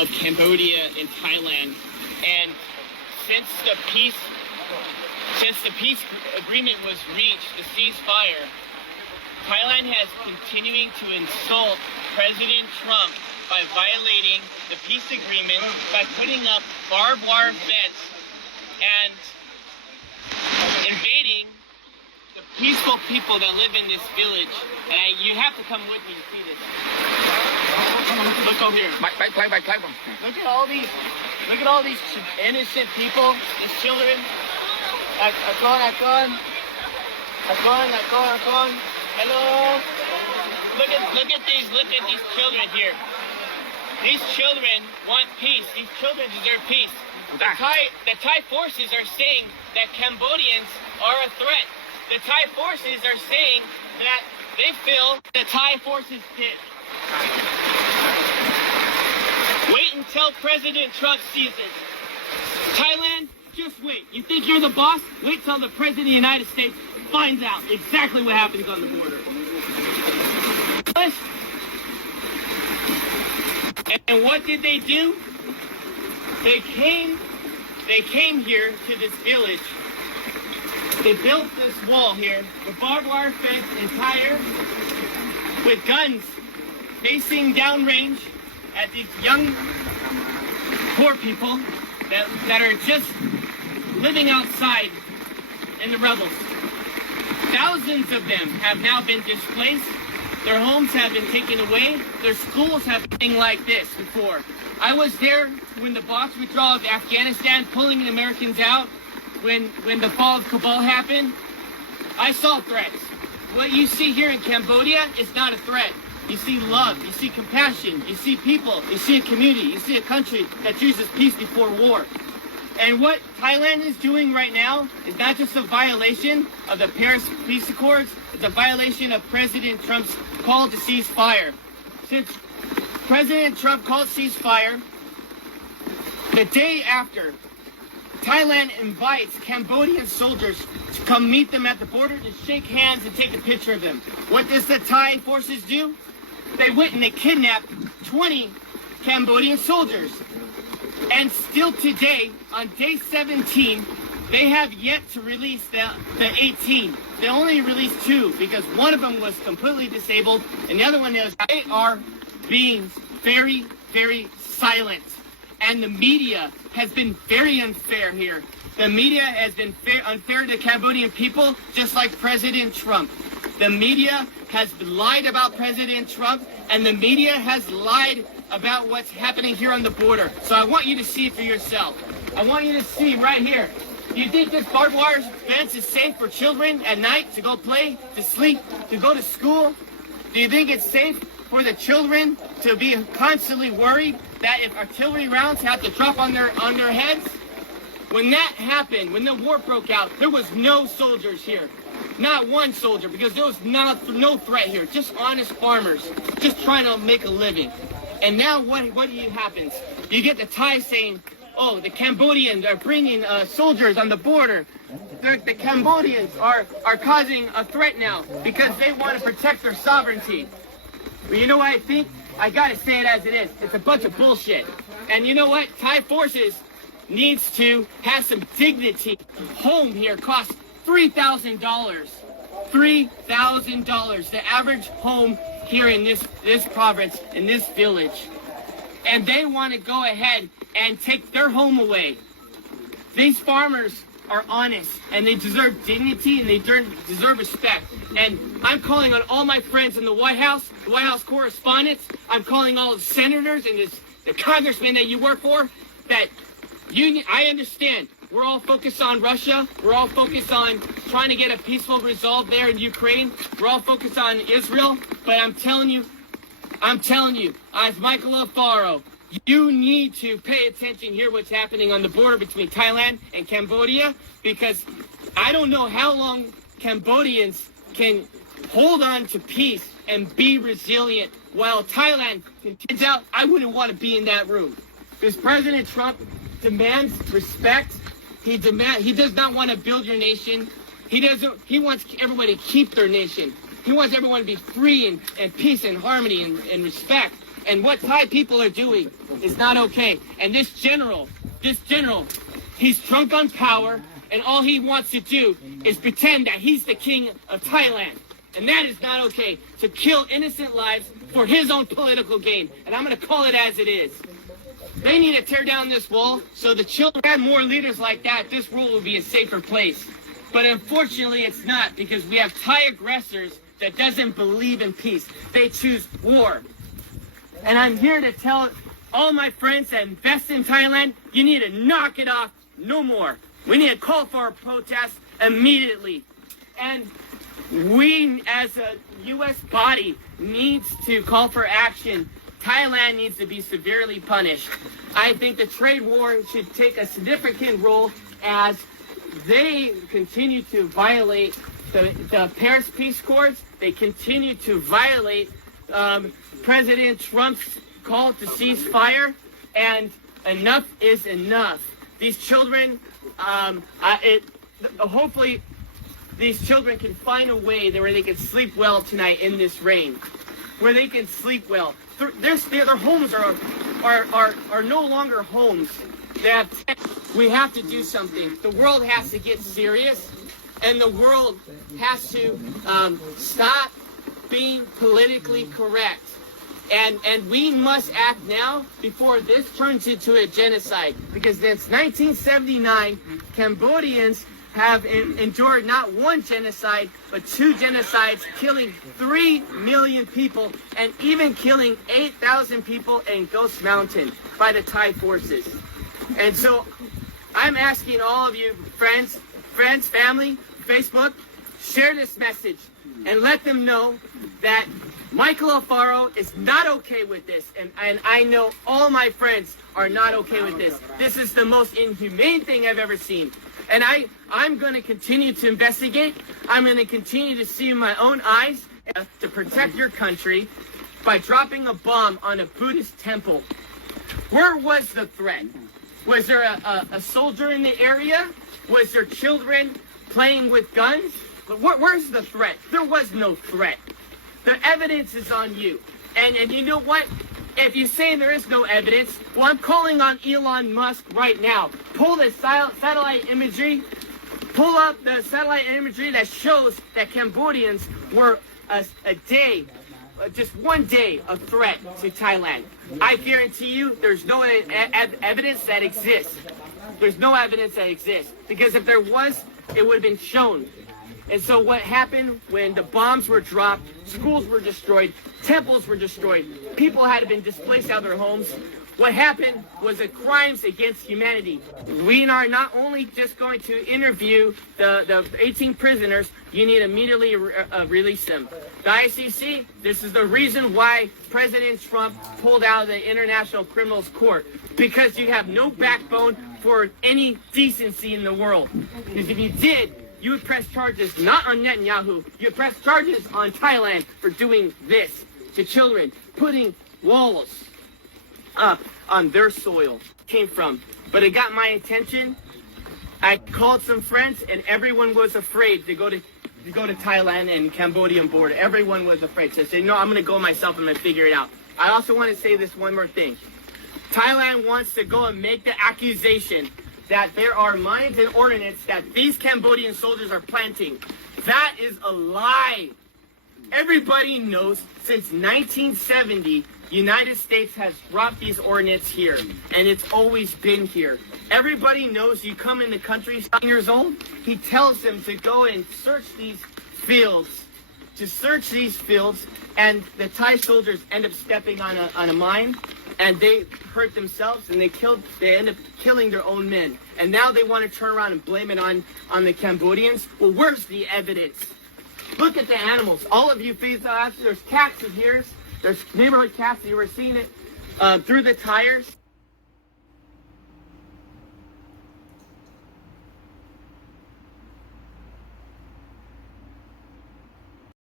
of Cambodia and Thailand, and since the peace agreement was reached, the ceasefire, Thailand has continuing to insult President Trump by violating the peace agreement by putting up barbed wire fence and invading the peaceful people that live in this village. And you have to come with me to see this. Look over here. Look at all these innocent people, these children. Hello. Look at these children here. These children want peace. These children deserve peace. The Thai forces are saying that Cambodians are a threat. The Thai forces are saying that they feel the Thai forces did. Wait until President Trump sees it. Thailand, just wait. You think you're the boss? Wait till the President of the United States finds out exactly what happens on the border. And what did they do? They came here to this village. They built this wall here with barbed wire fence entire, with guns facing downrange at these young, poor people that are just living outside in the rebels. Thousands of them have now been displaced. Their homes have been taken away. Their schools have been like this before. I was there when the box withdrawal of Afghanistan, pulling the Americans out, when the fall of Kabul happened. I saw threats. What you see here in Cambodia is not a threat. You see love, you see compassion, you see people, you see a community, you see a country that chooses peace before war. And what Thailand is doing right now is not just a violation of the Paris Peace Accords, it's a violation of President Trump's call to ceasefire. Since President Trump called ceasefire, the day after, Thailand invites Cambodian soldiers to come meet them at the border to shake hands and take a picture of them. What does the Thai forces do? They went and they kidnapped 20 Cambodian soldiers. And still today, on day 17, they have yet to release the 18. They only released 2 because one of them was completely disabled and the other one is. They are being very, very silent. And the media has been very unfair here. The media has been unfair to the Cambodian people, just like President Trump. The media has lied about President Trump, and the media has lied about what's happening here on the border. So I want you to see for yourself. I want you to see right here. Do you think this barbed wire fence is safe for children at night to go play, to sleep, to go to school? Do you think it's safe for the children to be constantly worried that if artillery rounds have to drop on their heads? When that happened, when the war broke out, there was no soldiers here. Not one soldier, because there was no threat here. Just honest farmers, just trying to make a living. And now what happens? You get the Thai saying, oh, the Cambodians are bringing soldiers on the border. The Cambodians are causing a threat now because they want to protect their sovereignty. But you know what I think? I gotta say it as it is. It's a bunch of bullshit. And you know what? Thai forces needs to have some dignity. Home here costs $3,000. $3,000. The average home here in this province, in this village. And they want to go ahead and take their home away. These farmers are honest, and they deserve dignity, and they deserve respect. And I'm calling on all my friends in the White House correspondents. I'm calling all the senators and the congressmen that you work for, that I understand. We're all focused on Russia. We're all focused on trying to get a peaceful resolve there in Ukraine. We're all focused on Israel. But I'm telling you, as Michael Alfaro, you need to pay attention here what's happening on the border between Thailand and Cambodia, because I don't know how long Cambodians can hold on to peace and be resilient while Thailand continues out. I wouldn't want to be in that room. Because President Trump demands respect. He does not want to build your nation. He wants everybody to keep their nation. He wants everyone to be free and peace and harmony and respect. And what Thai people are doing is not okay. And this general, he's drunk on power, and all he wants to do is pretend that he's the king of Thailand. And that is not okay, to kill innocent lives for his own political gain. And I'm going to call it as it is. They need to tear down this wall so the children had more leaders like that. This world will be a safer place. But unfortunately, it's not, because we have Thai aggressors that doesn't believe in peace. They choose war. And I'm here to tell all my friends that invest in Thailand, you need to knock it off no more. We need to call for a protest immediately. And we, as a U.S. body, needs to call for action. Thailand needs to be severely punished. I think the trade war should take a significant role as they continue to violate the Paris Peace Accords. They continue to violate President Trump's call to ceasefire, and enough is enough. These children, hopefully, these children can find a way where they can sleep well tonight in this rain, where they can sleep well. Their homes are no longer homes. We have to do something. The world has to get serious, and the world has to stop being politically correct. And we must act now before this turns into a genocide. Because since 1979, Cambodians have endured not one genocide, but 2 genocides, killing 3 million people, and even killing 8,000 people in Ghost Mountain by the Thai forces. And so I'm asking all of you, friends, family, Facebook, share this message and let them know that Michael Alfaro is not okay with this, and I know all my friends are not okay with this. This is the most inhumane thing I've ever seen. And I'm going to continue to investigate. I'm going to continue to see in my own eyes to protect your country by dropping a bomb on a Buddhist temple. Where was the threat? Was there a soldier in the area? Was there children playing with guns? Where's the threat? There was no threat. The evidence is on you. And you know what? If you say there is no evidence, well, I'm calling on Elon Musk right now. Pull the satellite imagery. Pull up the satellite imagery that shows that Cambodians were a day, just one day, of threat to Thailand. I guarantee you there's no evidence that exists. There's no evidence that exists. Because if there was, it would have been shown. And so what happened when the bombs were dropped, schools were destroyed, temples were destroyed, people had been displaced out of their homes, what happened was a crimes against humanity. We are not only just going to interview the 18 prisoners, you need to immediately release them. The ICC, this is the reason why President Trump pulled out of the International Criminals Court, because you have no backbone for any decency in the world. Because if you did, you would press charges not on Netanyahu, you would press charges on Thailand for doing this to children, putting walls up on their soil. Came from. But it got my attention. I called some friends, and everyone was afraid to go to Thailand and Cambodian border. Everyone was afraid. So I said, no, I'm going to go myself. I'm going to figure it out. I also want to say this one more thing. Thailand wants to go and make the accusation that there are mines and ordnance that these Cambodian soldiers are planting. That is a lie. Everybody knows since 1970, United States has dropped these ordnance here, and it's always been here. Everybody knows you come in the country 7 years old, he tells them to go and search these fields, and the Thai soldiers end up stepping on a mine, and they hurt themselves, and they end up killing their own men. And now they want to turn around and blame it on the Cambodians. Well, where's the evidence? Look at the animals. All of you feed us. There's cats in here. There's neighborhood cats. You were seeing it through the tires.